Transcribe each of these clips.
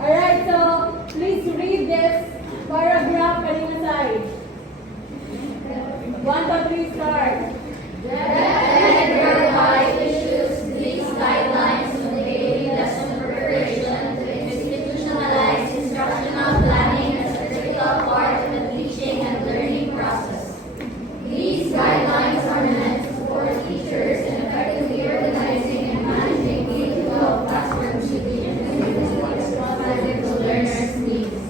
Alright, so please read this paragraph kanina side. 1, 2, 3, start. The NRI issues these guidelines on daily lesson preparation to institutionalize instructional planning as a critical part of the teaching and learning process. These guidelines are meant to support teachers in effectively organizing and managing K-12 classrooms to the learners' needs.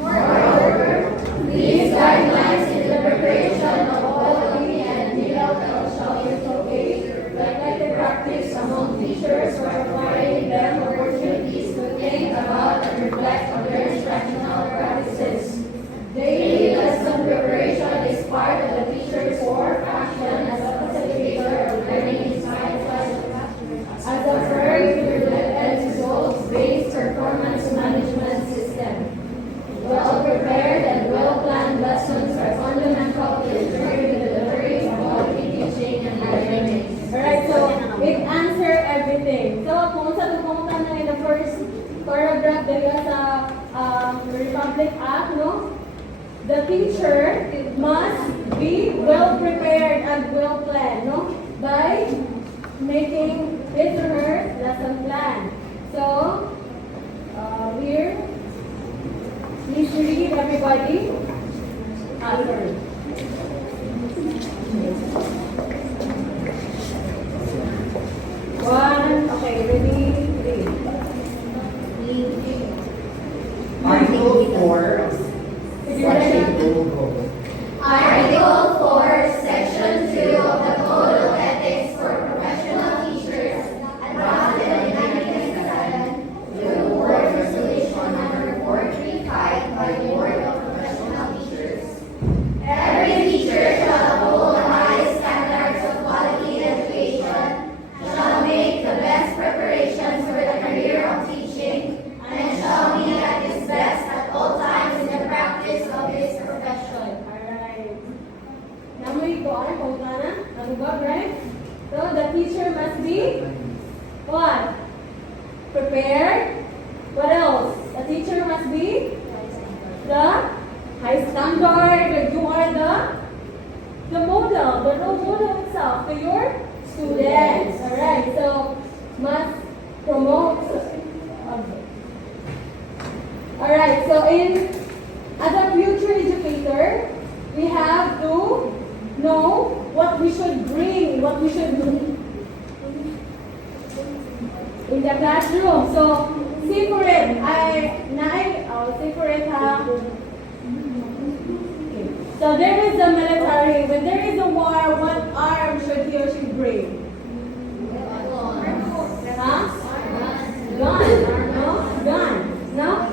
Moreover, these guidelines in the preparation of all and DLL shall inculcate reflective practice among teachers by providing them opportunities to think about and reflect on their instructional practices. Daily lesson preparation is part of the teacher's core function as a facilitator of learning in science as a very and results-based performance management system. Well-prepared and well-planned lessons are fundamental to ensuring the delivery of quality teaching and learning. Alright, so it answer everything. So, kung sa tupungan na diri sa Republic Act, no? The teacher must be well prepared and well planned, no? By making his or her lesson plan. So, here, please read everybody. Answer. One, okay, ready, three. Article 4, Section 2. Article 4, Section 2 of the Code of Ethics for Professional Teachers, adopted in 1997 through Board Resolution number 435 by the Board of Professional Teachers. Every teacher shall uphold the highest standards of quality education, shall make the best preparations for the career of teaching, and shall be at his best at all times in the practice of his profession. Alright. Namoy ko, ano po na? Nabubag, right? So, the teacher must be what? Prepared. What else? The teacher must be the high standard. You are the model, the role model itself to your students. Alright, so must promote. Alright, so as a future educator, we have to know what we should bring, what we should do in the classroom. So, see for it, say for it, ha? Okay. So, there is the military. When there is a war, what arm should he or she bring? Huh? Gun. No? Gun. No?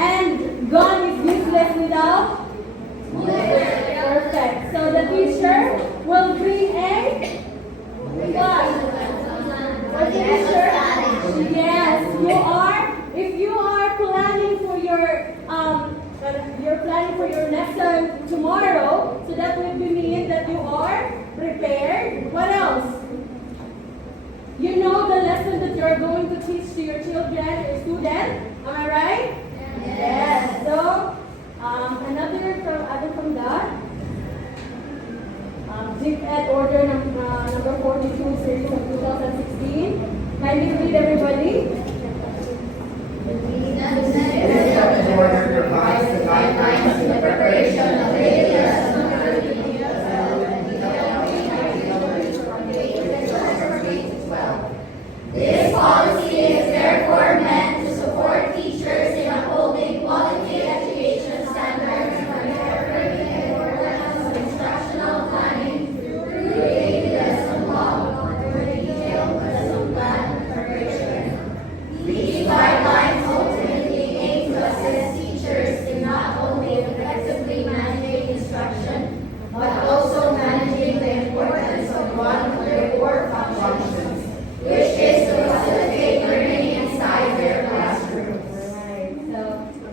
And gun is useless without? Perfect. So the teacher will bring a gun. The teacher, yes, if you are planning for you're planning for your lesson tomorrow, so that will mean that you are prepared. What else? You know the lesson that you are going to teach to your children, your students. Am I right? Yes. So, other from that, GED Order number 42, series of 2016. Kindly read, everybody. This order provides the guidelines in the preparation of daily lesson This policy is therefore meant to support teachers in upholding quality education standards and interpreting and importance of instructional planning through daily lesson log or detailed lesson plan preparation. These guidelines ultimately aim to assist teachers in not only effectively managing instruction, but also managing the importance of one of their core functions, which is to facilitate learning inside their classrooms. Alright, so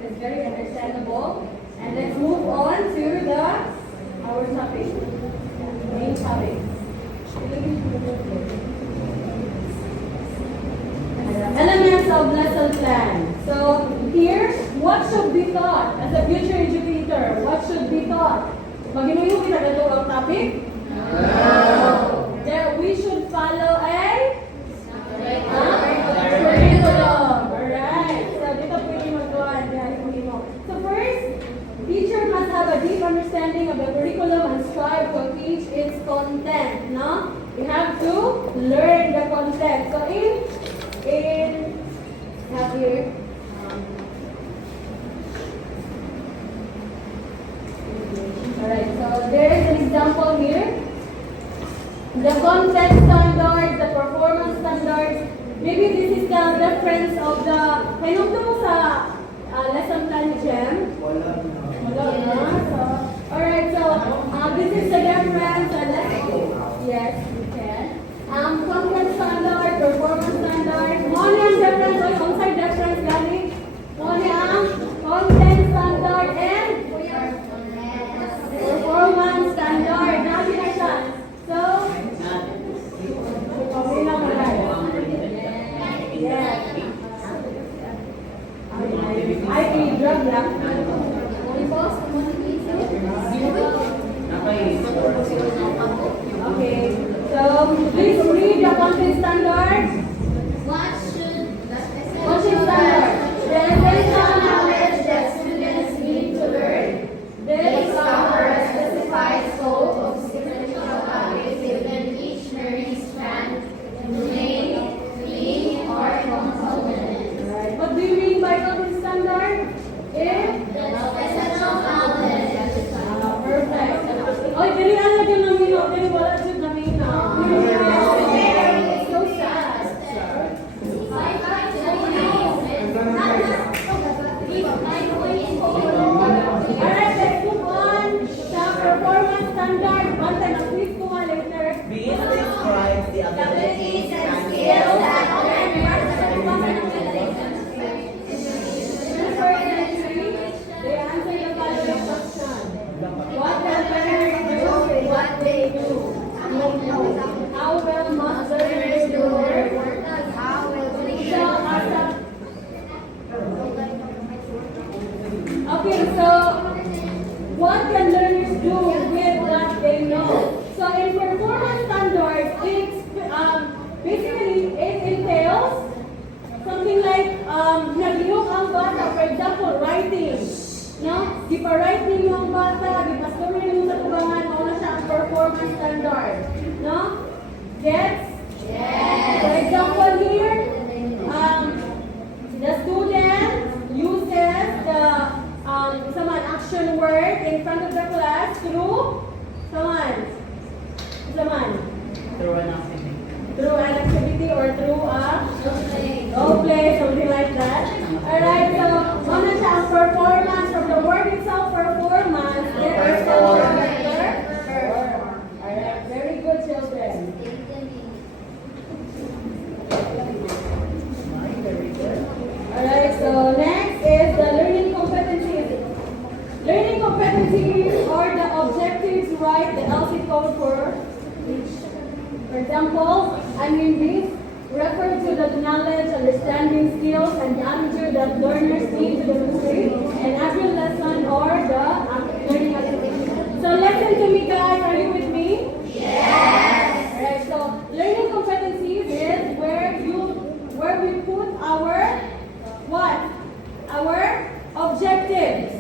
it's very understandable. And let's move on to our topic, main topic. Elements of lesson plan. So here, what should be taught as a future educator? What should be taught? Maginuyo kita ganito ang topic? No. There, we should follow a curriculum. Alright. So dito pwede mag-go. So first, teacher must have a deep understanding of the curriculum and strive to teach its content. No? We have to learn the content. So have here. Alright, so there is an example here. The content standards, the performance standards. Maybe this is the reference of the kanong sa lesson plan ni Jem. Wala na. So, alright, so this is the reference and yes, you can. Content standard, performance standard. Money ang reference o yung side reference gani. Money ang content standard and performance standard. Nabi na siya. So, okay lang mga. Yes. I drug lang. Okay. So please read the content standards. What should Content standards. the essential knowledge that students need to learn? These cover a specified scope of sequential topics within each learning strand, domain, theme, or component. Alright. What do you mean by content standard? Essential knowledge. Perfect. Oy, dili ano yung namino? Dili wala dyan namino. It's so sad. Alright, let's move on sa performance standard. One time, na-click ko nga later. Begin to describe the abilities and Skills that They answer the following question. What can learners do? what they do. How well must learners do their work? How will we So, as a okay, so what can learners do with what they know? So in performance standards, basically it entails something like naglihok ang bata, for example, writing. No? Di pa writing yung bata, di pa story yung sa tubangan, mauna siya ang performance standard. No? Gets? Yes. For example here, the student uses the action word in front of the class through through an activity or through a role play, something like that. Alright, so ano siya ang performance from the word itself, performance. Alright, very good children. Alright, so next is the learning competencies. Learning competencies are the objectives, right? The LC code for each. For example, these refer to the knowledge, understanding, skills, and the attitude that learners need to demonstrate in every lesson or the learning activity. So listen to me, guys. Are you with me? Yes. Alright, so learning competencies is where we put our what? Our objectives.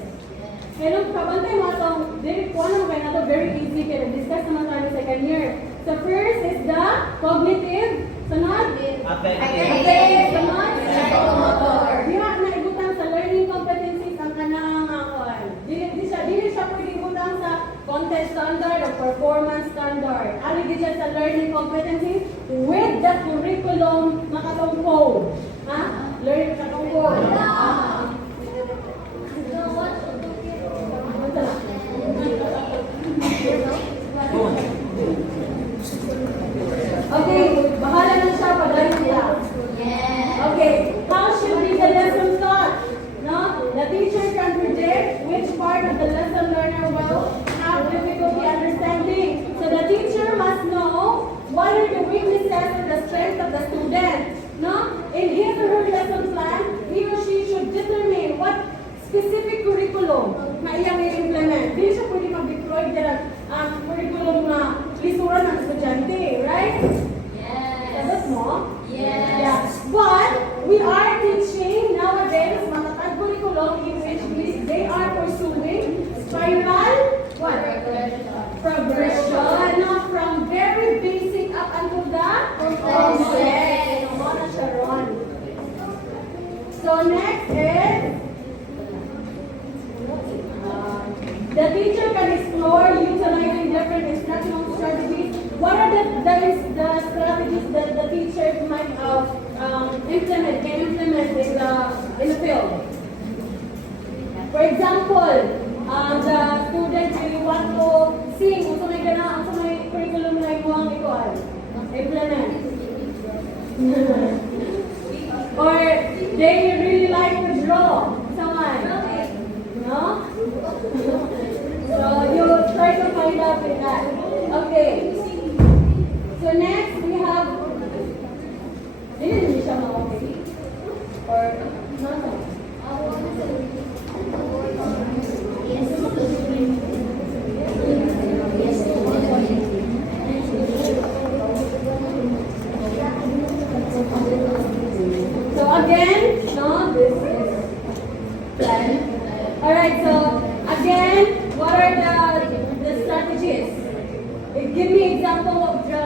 Kaya kabantay mo itong very very easy kaya discuss naman tayo sa second year. So first is the cognitive. Sunod? affective, Sunod? Psychomotor. Diha na ibutang sa learning competencies ang kanang dili siya pwede ibutang sa content standard or performance standard. Ano di siya sa learning competencies with the curriculum makatungkol. Ha? Learning katungkol. Okay, bahala na siya padayon nila. Yes. Okay, how should be the lesson taught? No? The teacher can predict which part of the lesson learner will have difficulty understanding. So the teacher must know what are the weaknesses or the strengths of the student. No? In his or her lesson plan, he or she should determine what specific curriculum na iyang i-implement. Hindi siya pwede mag-deploy ang curriculum na lisuran ng estudyante, right? Sagot mo? Yes. Yeah. But we are teaching nowadays matatag curriculum in which they are pursuing spiral what? Progression. No, from very basic up until the complex. Mona Sharon. So next is the teacher can explore utilizing different instructional strategies. What are the strategies that the teacher might implement in the field? For example, the student really want to sing. Kung may curriculum na imuang ikuan, implement. Or they really like to draw. Someone. No? So you try to find out with that. Okay. So next we have. Dili siya ma-okay? Or no? So again, no, this is plan. Alright, so again, what are the strategies? Give me example of the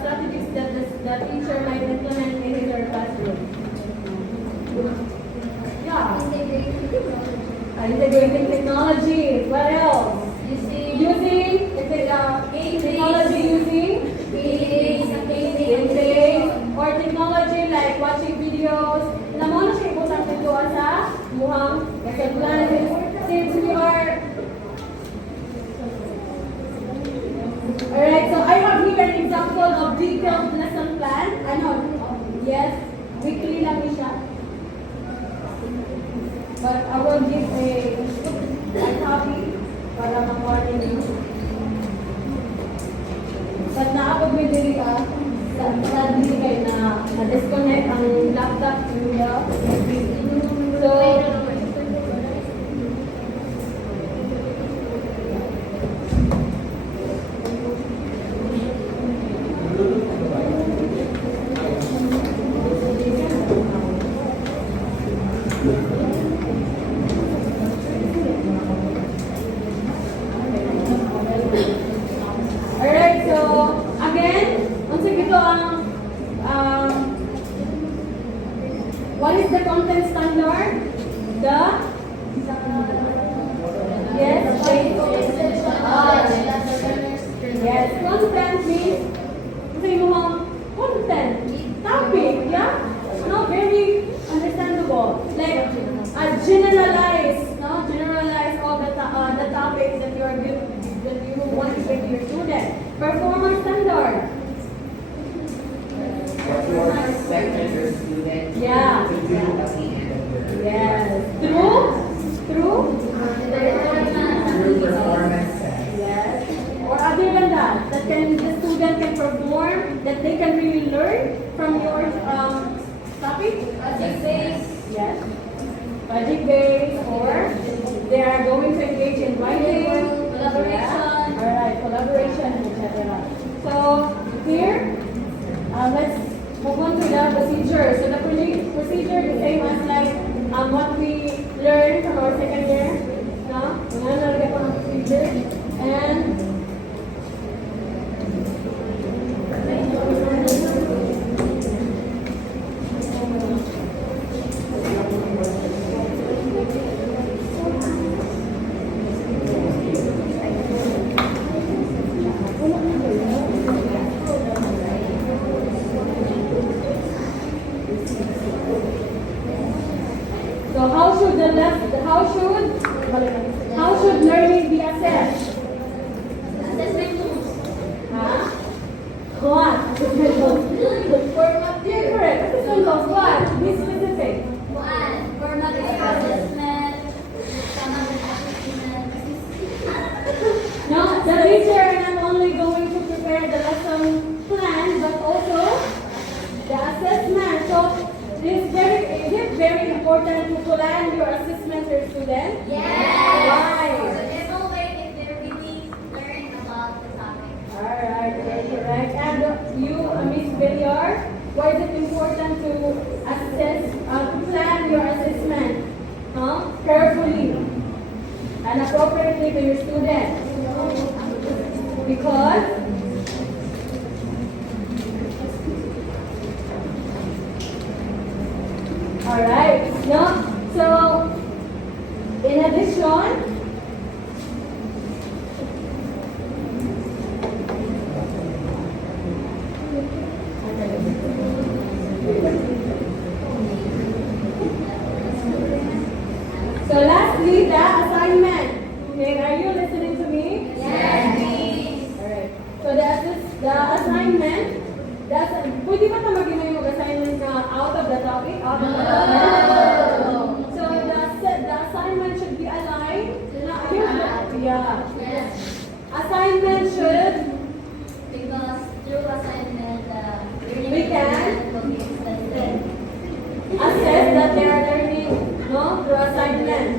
strategies that the teacher might implement in her classroom. Yeah. Integrating technology. What else? Using technology using games or technology like watching videos. Namo na siya ibutang dito sa muhang lesson plan. Since we are alright, so I have here an example of detailed lesson plan. Ano? Yes, weekly lang siya. But I will give a copy para ma-warning you. But naabot mo dili ka, sa dili kayo na disconnect ang laptop niyo. So, alright, so again, unsa gito ang what is the content standard? Yes, content means kasi yung content, topic, yeah? No, very understandable. Like generalize all the topics that you want to bring to your student. Performance standard. What you are expecting your student Yeah. to do at the end of your Yes. Through performance test. yes. Or other than that, the student can perform, that they can really learn from your topic. Yes. Project-based, or they are going to engage in writing, collaboration. Yeah. Alright, collaboration, etc. So here, let's move on to the procedure. So the procedure is same as like what we learned from our second year. No? Nangyayari ko ng procedure. And so how should learning be assessed? Huh? What? Yeah, correct. Assessment of what? Be specific. No, the teacher are not only going to prepare the lesson plan, but also the assessment. So is it very important to plan your assessment to your student? Why? Alright, okay, correct. And you, Miss Villar, why is it important to plan your assessment? Carefully and appropriately to your student. Because alright, no? So in addition, so lastly, the assignment. Okay, are you listening to me? Alright. So the assignment, pwede ba ito maging mag-assignment na out of the topic? Out of the topic? So the assignment should be aligned. Yeah. Assignment should, we can assess that they are learning, no, through assignment.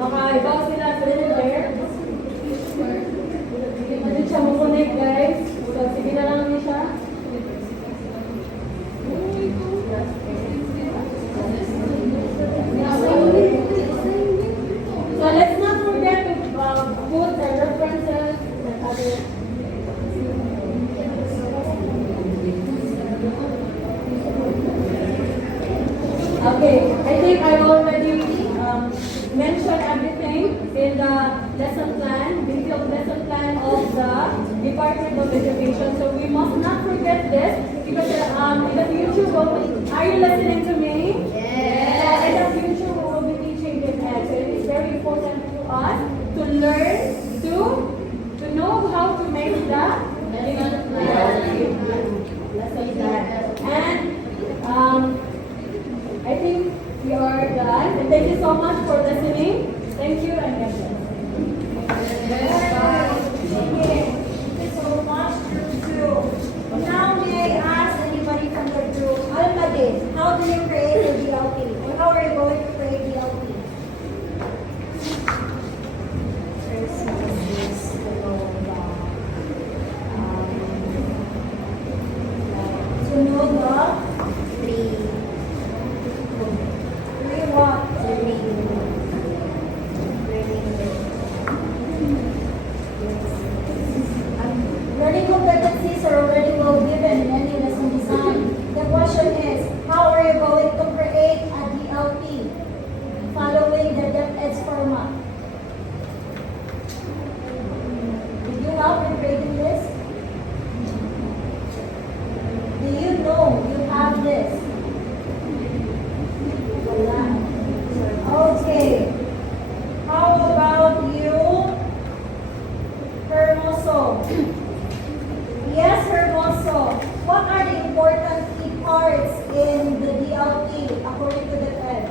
Makaibaw sila sa there. Hindi siya mag-connect, guys. So, sige na lang niya siya. Okay, I think I already mentioned everything in the lesson plan, detailed lesson plan of the Department of Education. So we must not forget this because in the future, are you listening to me? Yes. In the future, we will be teaching this ed. So it is very important to us to learn to know how to make the lesson plan. And I think we are done. And thank you so much for listening. Thank you and God bless. Thank you so much, Group 2. Now, may I ask anybody from the group, Almadin, how do you create a DLP? Or how are you going to create DLP? First, is to know the three what? Learning competencies are already well given in any lesson design. The question is, how are you going to create a DLP following the DepEd's format? Did you help in creating this? Do you know you have this? Okay. How about you, Hermoso? Yes, Hermoso. What are the important key parts in the DLP according to the TED?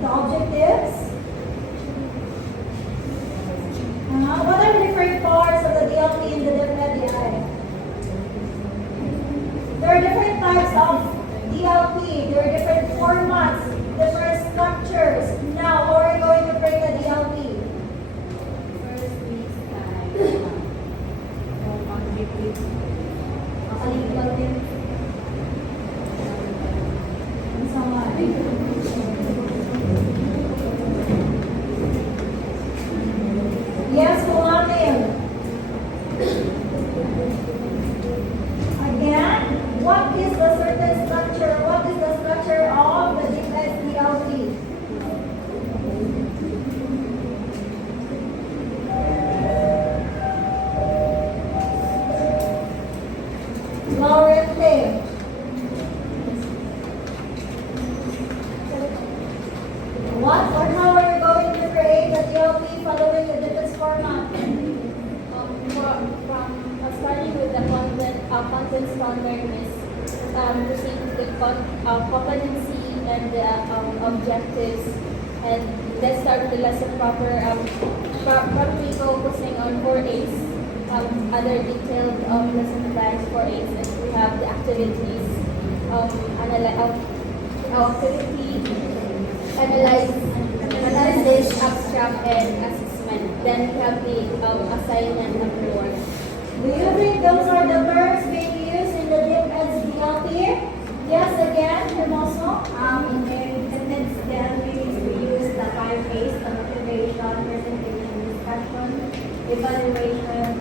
The objectives? What are the different parts of the DLP in the DepEd? There are different types of DLP. There are different formats, different structures. Now, how are you going to create a DLP? First, we start Yes, Muhammad. Again, what is the certain structure? What is the structure of the DLP? Laurente. What or how are you going to create the DLP following the different format? Starting with the content standard is proceed to the competency and the objectives, and let's start with the lesson probably focusing on 4A's, other detailed lesson plans 4A's, and we have the activities, analysis, abstract, and assessment. Then we have the assignment number 1. Do you think those are the verbs being used in the DepEd's DLP? Yes, again, Hermoso. In the DepEd's DLP, we use the 5 A's, the motivation, presentation, discussion, evaluation,